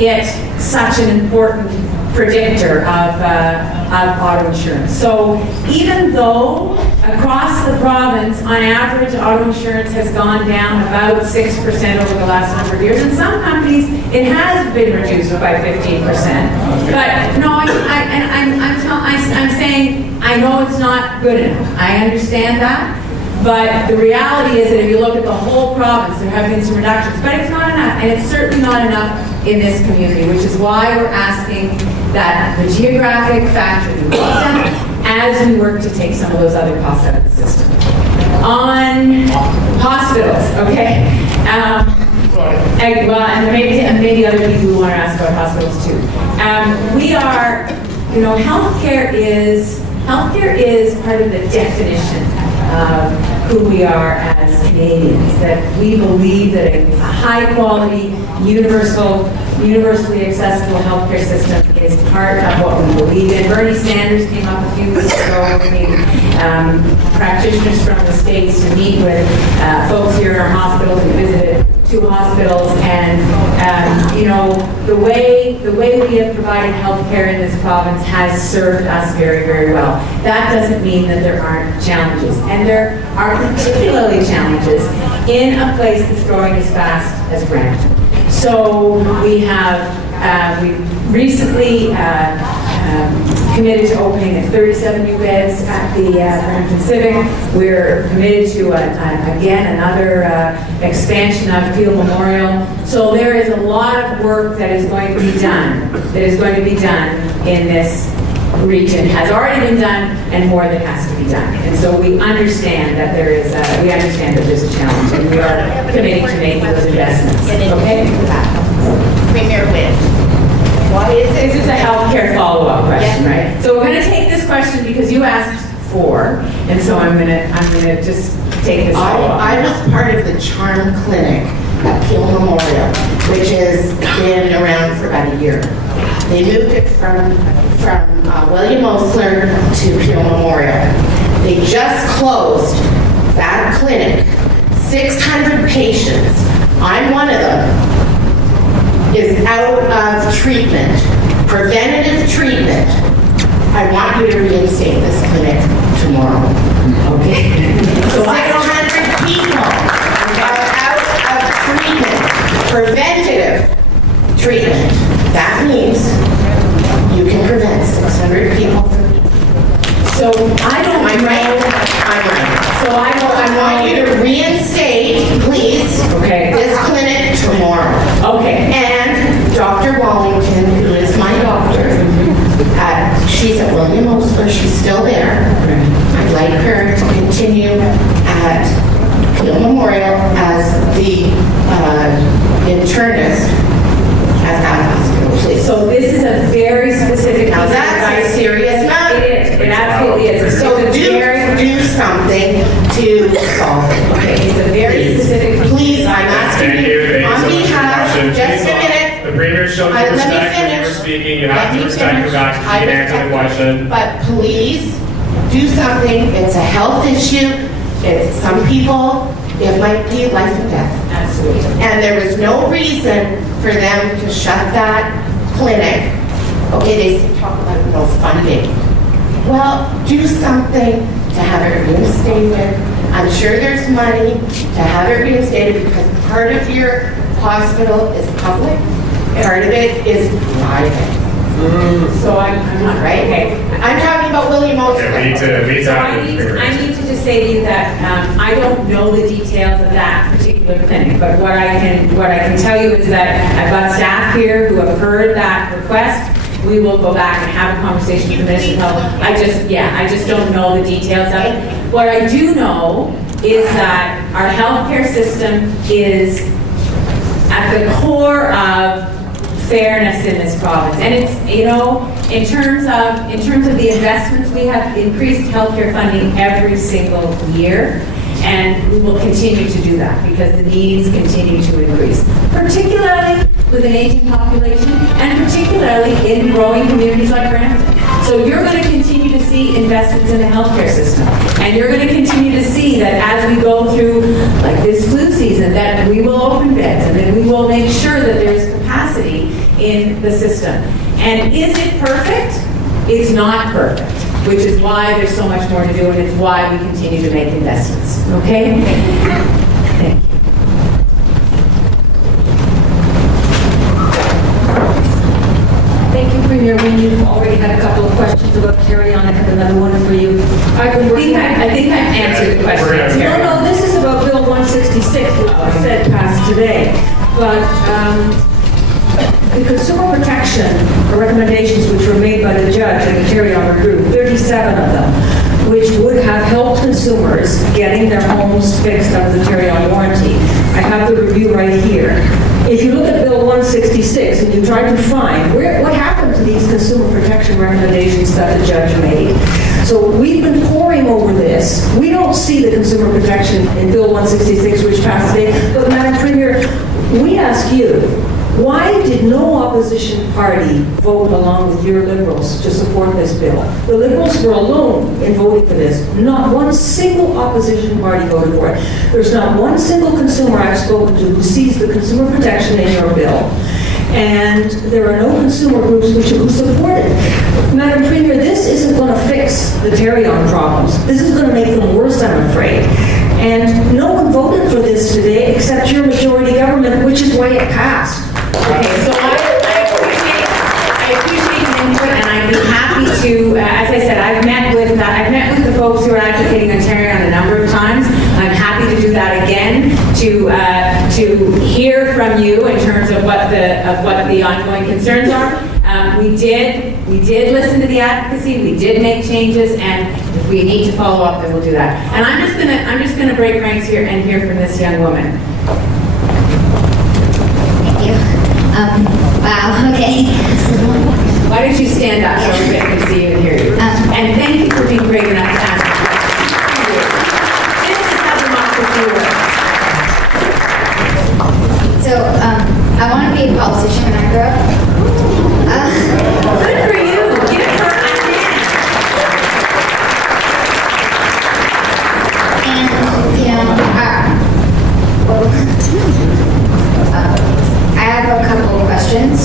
it such an important predictor of auto insurance. So even though across the province, on average, auto insurance has gone down about 6% over the last number of years. In some companies, it has been reduced by 15%. But no, I'm saying I know it's not good enough. I understand that. But the reality is that if you look at the whole province, there have been some reductions, but it's not enough, and it's certainly not enough in this community, which is why we're asking that the geographic factor be looked at as we work to take some of those other costs out of the system. On hospitals, okay? Well, and maybe other people who want to ask about hospitals too. We are, you know, healthcare is part of the definition of who we are as Canadians, that we believe that a high quality, universally accessible healthcare system is part of what we believe in. Bernie Sanders came up a few weeks ago with practitioners from the States to meet with folks here in our hospitals. We visited 2 hospitals, and you know, the way we have provided healthcare in this province has served us very, very well. That doesn't mean that there aren't challenges, and there are particularly challenges in a place that's growing as fast as Brampton. So we have recently committed to opening 37 new beds at the Brampton Civic. We're committed to, again, another expansion of Peel Memorial. So there is a lot of work that is going to be done, in this region, has already been done, and more that has to be done. And so we understand that there's a challenge, and we are committing to making those investments. Okay? Premier Wynne. Why is This is a healthcare follow-up question, right? So we're going to take this question because you asked for, and so I'm going to just take this follow-up. I was part of the Charm Clinic at Peel Memorial, which has been around for about a year. They moved it from William Osler to Peel Memorial. They just closed that clinic. 600 patients. I'm one of them. Is out of treatment, preventative treatment. I want you to reinstate this clinic tomorrow. Okay. So 600 people are out of treatment, preventative treatment. That means you can prevent 600 people from. So I don't. I'm right. I'm right. So I want you to reinstate, please. Okay. This clinic tomorrow. Okay. And Dr. Wallington, who is my doctor, she's at William Osler, she's still there. I'd like her to continue at Peel Memorial as the internist at that hospital, please. So this is a very specific. Now that's a serious matter. It is. It absolutely is. So do something to solve it. Okay. It's a very specific. Please, I'm asking you on behalf. Just a minute. The Premier showed you respect when you were speaking. You have to respect her back. She can answer the question. But please, do something. It's a health issue. It's some people, it might be life and death. Absolutely. And there was no reason for them to shut that clinic. Okay, they talk about no funding. Well, do something to have it reinstated. I'm sure there's money to have it reinstated because part of your hospital is public, part of it is private. So I'm not Right? Okay. I'm talking about William Osler. Yeah, we need to So I need to just say to you that I don't know the details of that particular clinic, but what I can tell you is that I've got staff here who have heard that request. We will go back and have a conversation with the Ministry of Health. I just don't know the details of it. What I do know is that our healthcare system is at the core of fairness in this province, and it's, you know, in terms of the investments, we have increased healthcare funding every single year, and we will continue to do that because the needs continue to increase, particularly with an aging population and particularly in growing communities like Brampton. So you're going to continue to see investments in the healthcare system, and you're going to continue to see that as we go through, like this flu season, that we will open beds and then we will make sure that there's capacity in the system. And is it perfect? It's not perfect, which is why there's so much more to do, and it's why we continue to make investments. Okay? Thank you. Thank you, Premier Wynne. You've already had a couple of questions about carry-on. I have another one for you. I think I've answered the question. No, this is about Bill 166, which was said passed today. But the consumer protection recommendations which were made by the judge in the carry-on review, 37 of them, which would have helped consumers getting their homes fixed under the carry-on warranty. I have the review right here. If you look at Bill 166 and you try to find what happened to these consumer protection recommendations that the judge made. So we've been poring over this. We don't see the consumer protection in Bill 166, which passed today. But Madam Premier, we ask you, why did no opposition party vote along with your Liberals to support this bill? The Liberals were alone in voting for this. Not one single opposition party voted for it. There's not one single consumer I've spoken to who sees the consumer protection in your bill. And there are no consumer groups who support it. Madam Premier, this isn't going to fix the carry-on problems. This is going to make them worse, I'm afraid. And no one voted for this today except your majority government, which is why it passed. Okay, so I appreciate the input, and I'd be happy to, as I said, I've met with the folks who are advocating Ontario a number of times. I'm happy to do that again, to hear from you in terms of what the ongoing concerns are. We did listen to the advocacy, we did make changes, and if we need to follow up, then we'll do that. And I'm just gonna break ranks here and hear from this young woman. Thank you. Wow, okay. Why don't you stand up so everybody can see you and hear you? And thank you for being brave enough to ask me. This is how democracy works. So, I want to be a politician when I grow up. Good for you. Give her a hand. And, you know, I have a couple of questions.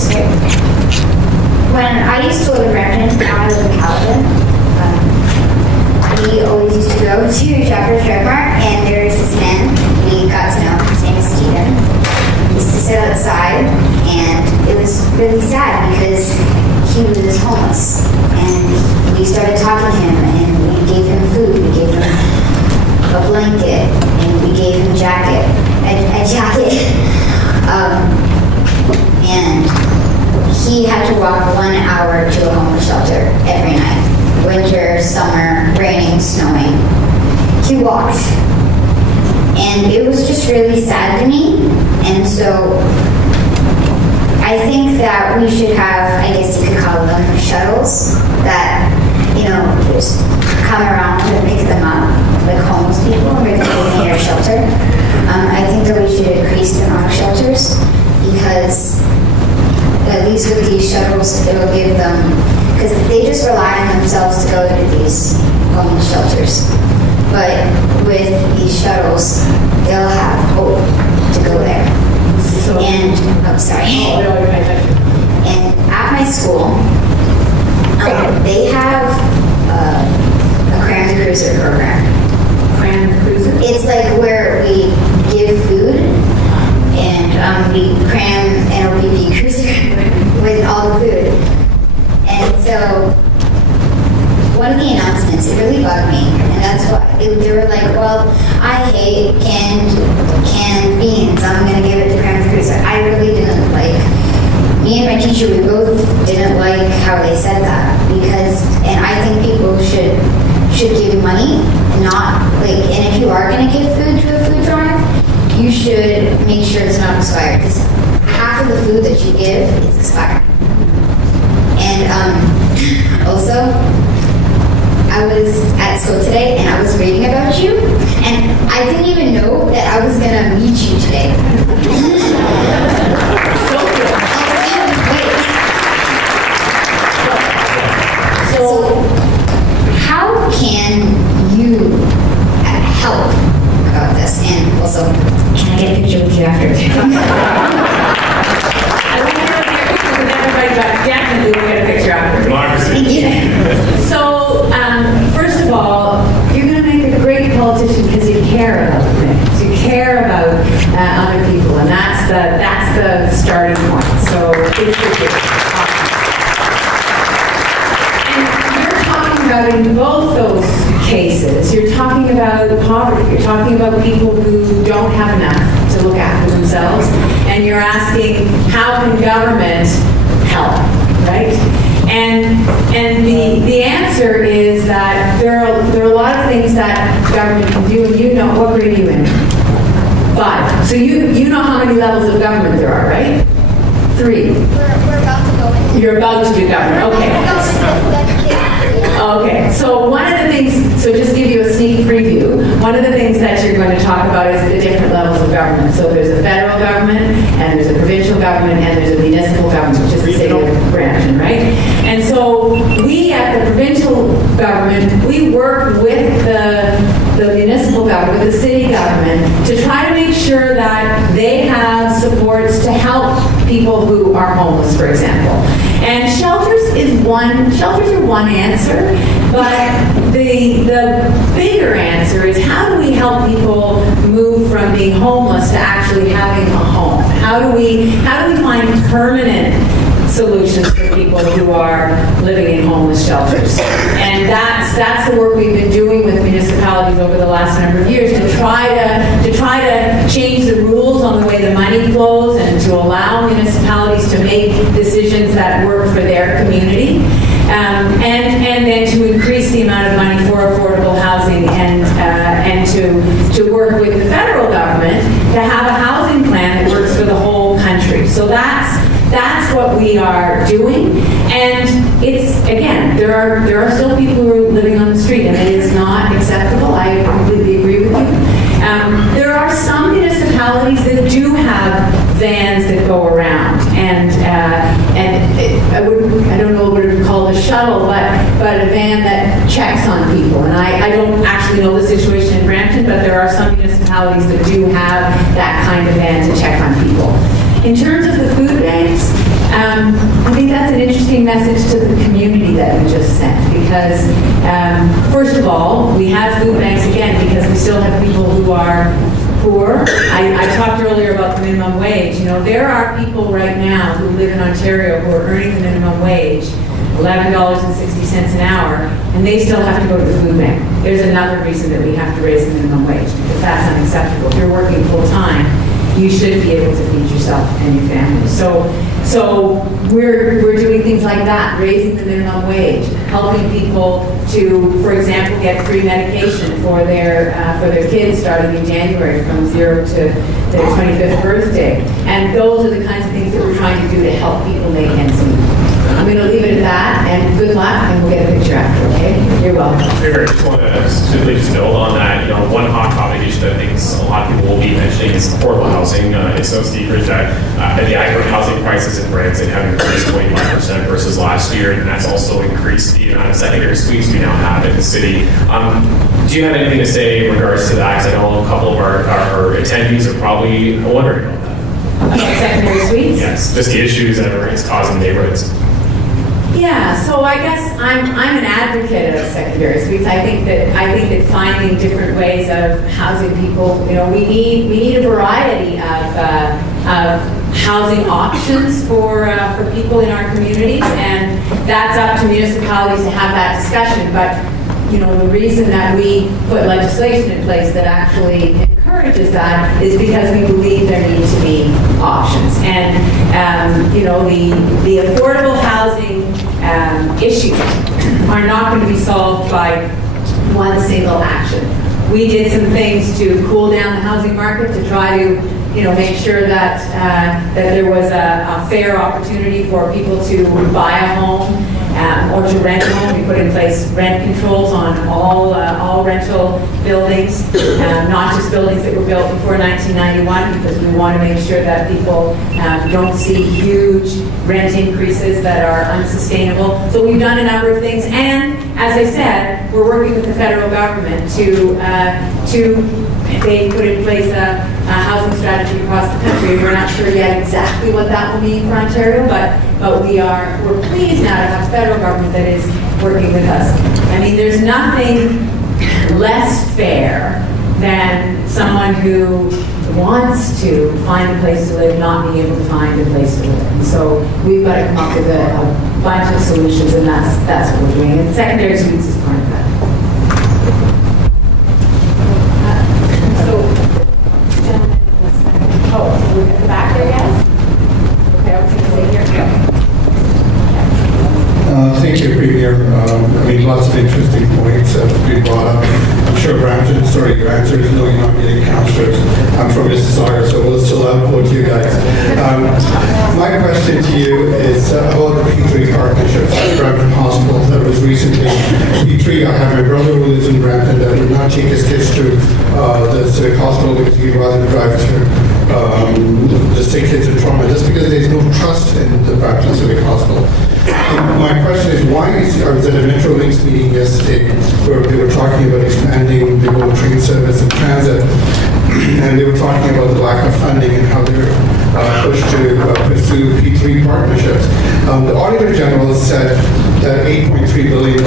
When I used to live in Brampton, now I live in Caledon. We always used to go to Shoppers Drug Mart, and there's this man we got to know. His name is Steven. We used to sit outside, and it was really sad because he was homeless. And we started talking to him, and we gave him food, we gave him a blanket, and we gave him a jacket. And he had to walk 1 hour to a homeless shelter every night. Winter, summer, raining, snowing. He walked. And it was just really sad to me. And so I think that we should have, I guess you could call them shuttles that, you know, just come around and pick them up, like homeless people, and bring them in their shelter. I think that we should increase the amount of shelters because at least with these shuttles, it will give them, because they just rely on themselves to go to these homeless shelters. But with these shuttles, they'll have hope to go there. And, I'm sorry. And at my school, they have a Cram the Cruiser program. Cram the Cruiser? It's like where we give food and we cram an OPP cruiser with all the food. And so one of the announcements, it really bugged me. And that's why they were like, well, I hate canned beans. I'm going to give it to Cram the Cruiser. I really didn't like, me and my teacher, we both didn't like how they said that because, and I think people should give money, not like, and if you are going to give food to a food drive, you should make sure it's not expired because half of the food that you give is expired. And also, I was at school today and I was reading about you and I didn't even know that I was going to meet you today. So, how can you help about this? And also, can I get a picture with you after? I want to have your about in both those cases, you're talking about poverty. You're talking about people who don't have enough to look after themselves, and you're asking, how can government help, right? And the answer is that there are a lot of things that government can do, and you know, what grade are you in? 5. So you know how many levels of government there are, right? 3. We're about to go into. You're about to do government, okay. Okay, so one of the things, so just give you a sneak preview, one of the things that you're going to talk about is the different levels of government. So there's a federal government, and there's a provincial government, and there's a municipal government, which is the city of Brampton, right? And so we at the provincial government, we work with the municipal government, with the city government, to try to make sure that they have supports to help people who are homeless, for example. And shelters are one answer, but the bigger answer is, how do we help people move from being homeless to actually having a home? How do we find permanent solutions for people who are living in homeless shelters? And that's the work we've been doing with municipalities over the last number of years, to try to change the rules on the way the money flows, and to allow municipalities to make decisions that work for their community, and then to increase the amount of money for affordable housing, and to work with the federal government to have a housing plan that works for the whole country. So that's what we are doing. And it's, again, there are still people who are living on the street, and it is not acceptable. I completely agree with you. There are some municipalities that do have vans that go around, and I don't know what it would call a shuttle, but a van that checks on people. And I don't actually know the situation in Brampton, but there are some municipalities that do have that kind of van to check on people. In terms of the food banks, I think that's an interesting message to the community that you just sent, because first of all, we have food banks again because we still have people who are poor. I talked earlier about the minimum wage. You know, there are people right now who live in Ontario who are earning the minimum wage, $11.60 an hour, and they still have to go to the food bank. There's another reason that we have to raise the minimum wage, because that's unacceptable. If you're working full time, you should be able to feed yourself and your family. So we're doing things like that, raising the minimum wage, helping people to, for example, get free medication for their kids starting in January from 0 to their 25th birthday. And those are the kinds of things that we're trying to do to help people make ends meet. I'm going to leave it at that, and good luck, and we'll get a picture after, okay? You're welcome. I just want to simply just build on that. You know, one hot topic issue that I think a lot of people will be mentioning is affordable housing. It's no secret that the aggregate housing prices in Brampton have increased 25% versus last year, and that's also increased the amount of secondary suites we now have in the city. Do you have anything to say in regards to that? Because I know a couple of our attendees are probably wondering about that. About secondary suites? Yes, just the issues that it's causing neighborhoods. Yeah, so I guess I'm an advocate of secondary suites. I think that finding different ways of housing people, you know, we need a variety of housing options for people in our communities, and that's up to municipalities to have that discussion. But you know, the reason that we put legislation in place that actually encourages that is because we believe there need to be options. And you know, the affordable housing issues are not going to be solved by one single action. We did some things to cool down the housing market to try to, you know, make sure that that there was a fair opportunity for people to buy a home or to rent a home. We put in place rent controls on all rental buildings, not just buildings that were built before 1991, because we want to make sure that people don't see huge rent increases that are unsustainable. So we've done a number of things, and as I said, we're working with the federal government to they put in place a housing strategy across the country. We're not sure yet exactly what that will mean for Ontario, but we're pleased now to have federal government that is working with us. I mean, there's nothing less fair than someone who wants to find a place to live, not being able to find a place to live. And so we've got to come up with a bunch of solutions, and that's what we're doing. And secondary suites is part of that. Oh, we're at the back there, guys? Okay, I was going to say here. Thank you, Premier. Lots of interesting points have been brought up. I'm sure Brampton, sorry, your answer is no, you're not getting councillors. I'm from Mississauga, so we'll still have both you guys. My question to you is about the P3 partnership at Brampton Hospital that was recently. P3, I have my brother who lives in Brampton that would not take his kids to the civic hospital because he'd rather drive to the sick kids in trauma, just because there's no trust in the Brampton Civic Hospital. And my question is, I was at a Metrolinx meeting yesterday where they were talking about expanding the GO train service and transit, and they were talking about the lack of funding and how they're pushed to pursue P3 partnerships. The Auditor General said that $8.3 billion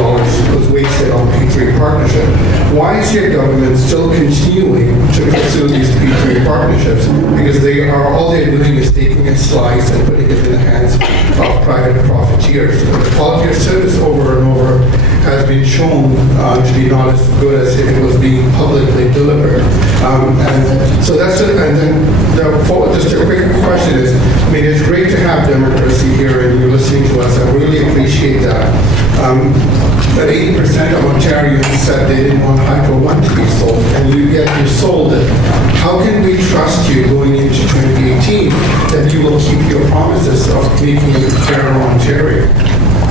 was wasted on P3 partnership. Why is your government still continuing to pursue these P3 partnerships? Because all they're doing is taking a slice and putting it in the hands of private profiteers. The quality of service over and over has been shown to be not as good as if it was being publicly delivered. And so that's it. And then just a quick question is, it's great to have democracy here and you're listening to us. I really appreciate that. But 80% of Ontarians said they didn't want Hydro 1 to be sold, and you sold it. How can we trust you going into 2018 that you will keep your promises of making it fairer Ontario?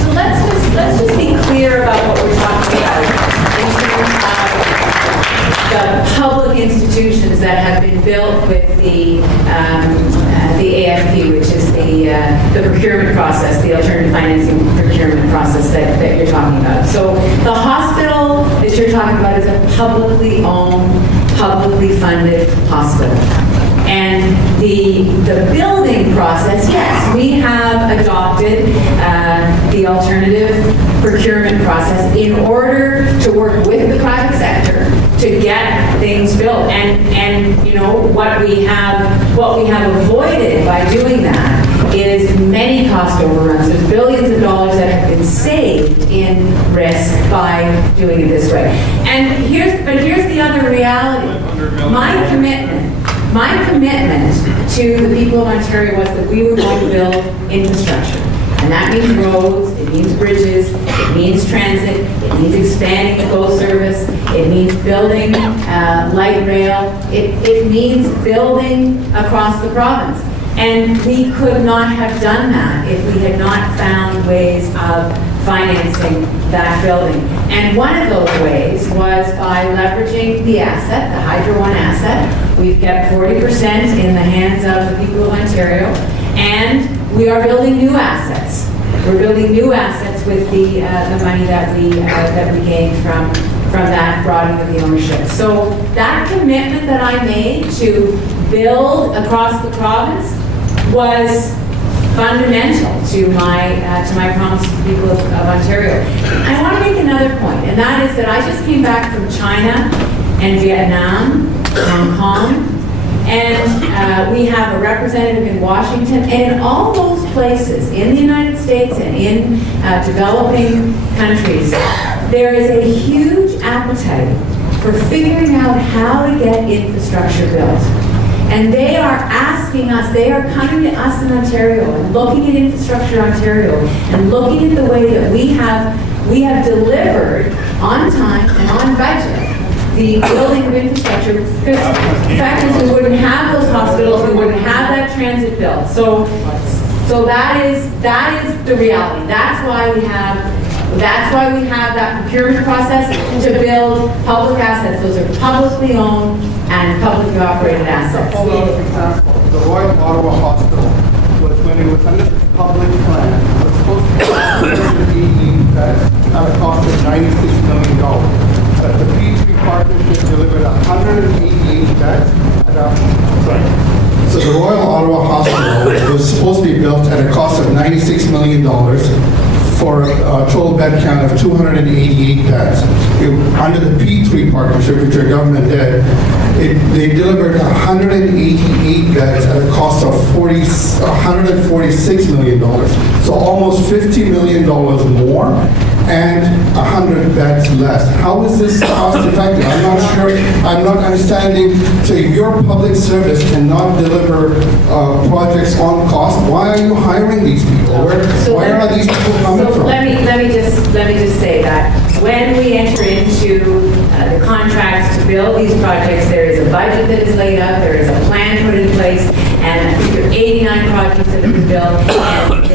So let's just be clear about what we're talking about in terms of the public institutions that have been built with the AFP, which is the procurement process, the alternative financing procurement process that you're talking about. So the hospital that you're talking about is a publicly owned, publicly funded hospital. And the building process, yes, we have adopted the alternative procurement process in order to work with the private sector to get things built. And what we have avoided by doing that is many cost overruns. There's billions of dollars that have been saved in risk by doing it this way. And here's the other reality. My commitment to the people of Ontario was that we were going to build infrastructure. And that means roads, it means bridges, it means transit, it means expanding the GO service, it means building light rail, it means building across the province. And we could not have done that if we had not found ways of financing that building. And one of those ways was by leveraging the asset, the Hydro One asset. We've kept 40% in the hands of the people of Ontario, and we are building new assets. We're building new assets with the money that we gained from that broadening of the ownership. So that commitment that I made to build across the province was fundamental to my promise to the people of Ontario. I want to make another point, and that is that I just came back from China and Vietnam, Hong Kong, and we have a representative in Washington, and in all those places, in the United States and in developing countries, there is a huge appetite for figuring out how to get infrastructure built. And they are asking us, they are coming to us in Ontario and looking at Infrastructure Ontario and looking at the way that we have delivered on time and on budget the building of infrastructure. Because the fact is we wouldn't have those hospitals, we wouldn't have that transit built. So that is the reality. That's why we have that procurement process to build public assets. Those are publicly owned and publicly operated assets. For example, the Royal Ottawa Hospital was, when it was under the public plan, was supposed to have 188 beds at a cost of $96 million. But the P3 partnership delivered 188 beds at a... So the Royal Ottawa Hospital was supposed to be built at a cost of $96 million for a total bed count of 288 beds. Under the P3 partnership, which our government did, they delivered 188 beds at a cost of $146 million. So almost $50 million more and 100 beds less. How is this cost effective? I'm not sure. I'm not understanding. So if your public service cannot deliver projects on cost, why are you hiring these people? Where are these people coming from? Let me just say that when we enter into the contracts to build these projects, there is a budget that is laid out, there is a plan put in place, and I think there are 89 projects that have been built, and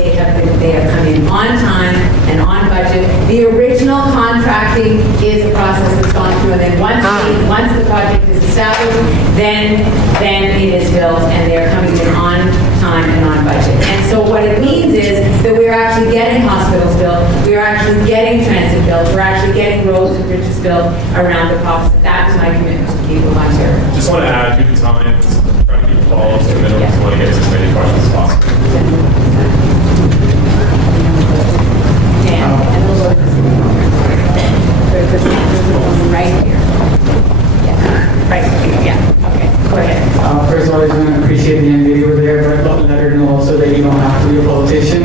they have come in on time and on budget. The original contracting is a process that's gone through, and then once the project is established, then it is built, and they're coming in on time and on budget. And so what it means is that we're actually getting hospitals built, we're actually getting transit built, we're actually getting roads and bridges built around the province. That was my commitment to the people of Ontario. Just want to add, due to time, try to keep the follow-ups to a minimum, because we want to get to as many questions as possible. Dan, and those are right here. Yeah, right here, yeah, okay, go ahead. First of all, I just want to appreciate the young lady over there, but let her know also that you don't have to be a politician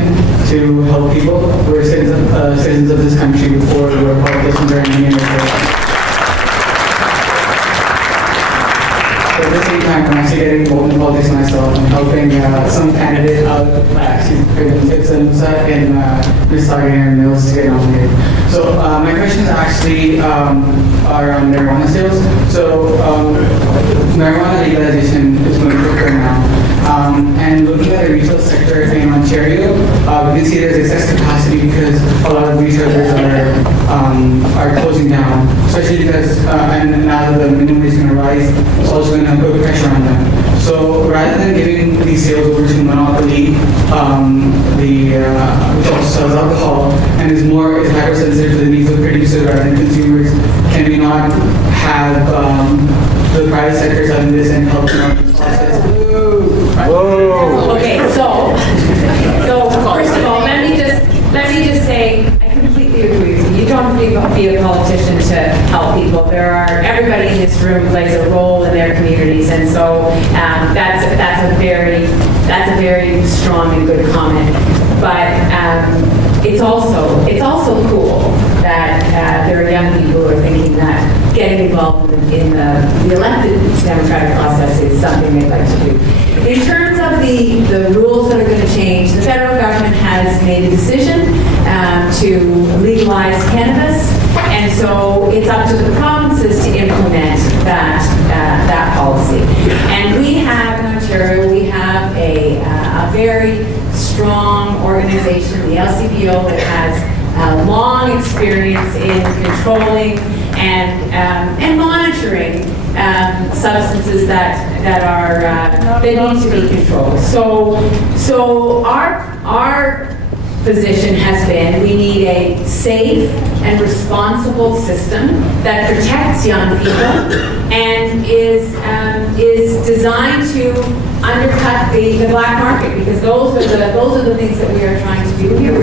to help people. We're citizens of this country before we're politicians or anything. But at the same time, I'm actually getting involved in politics myself. I'm helping some candidate out, actually, Tips and Musa in Mississauga and Mills to get nominated. So my questions actually are on marijuana sales. So marijuana legalization is going to occur now. And looking at the retail sector in Ontario, we can see there's excess capacity because a lot of retailers are closing down, especially because and now that the minimum wage is going to rise, it's also going to put pressure on them. So rather than giving these sales over to monopoly, which also sells alcohol and is hypersensitive to the needs of producers rather than consumers, can we not have the private sector selling this and help them out this process? Okay, so first of all, let me just say, I completely agree with you. You don't need to be a politician to help people. Everybody in this room plays a role in their communities, and so that's a very strong and good comment. But it's also cool that there are young people who are thinking that getting involved in the elected democratic process is something they'd like to do. In terms of the rules that are going to change, the federal government has made a decision to legalize cannabis, and so it's up to the provinces to implement that policy. And we have in Ontario, we have a very strong organization, the LCBO, that has long experience in controlling and monitoring substances that need to be controlled. So our position has been we need a safe and responsible system that protects young people and is designed to undercut the black market, because those are the things that we are trying to do here.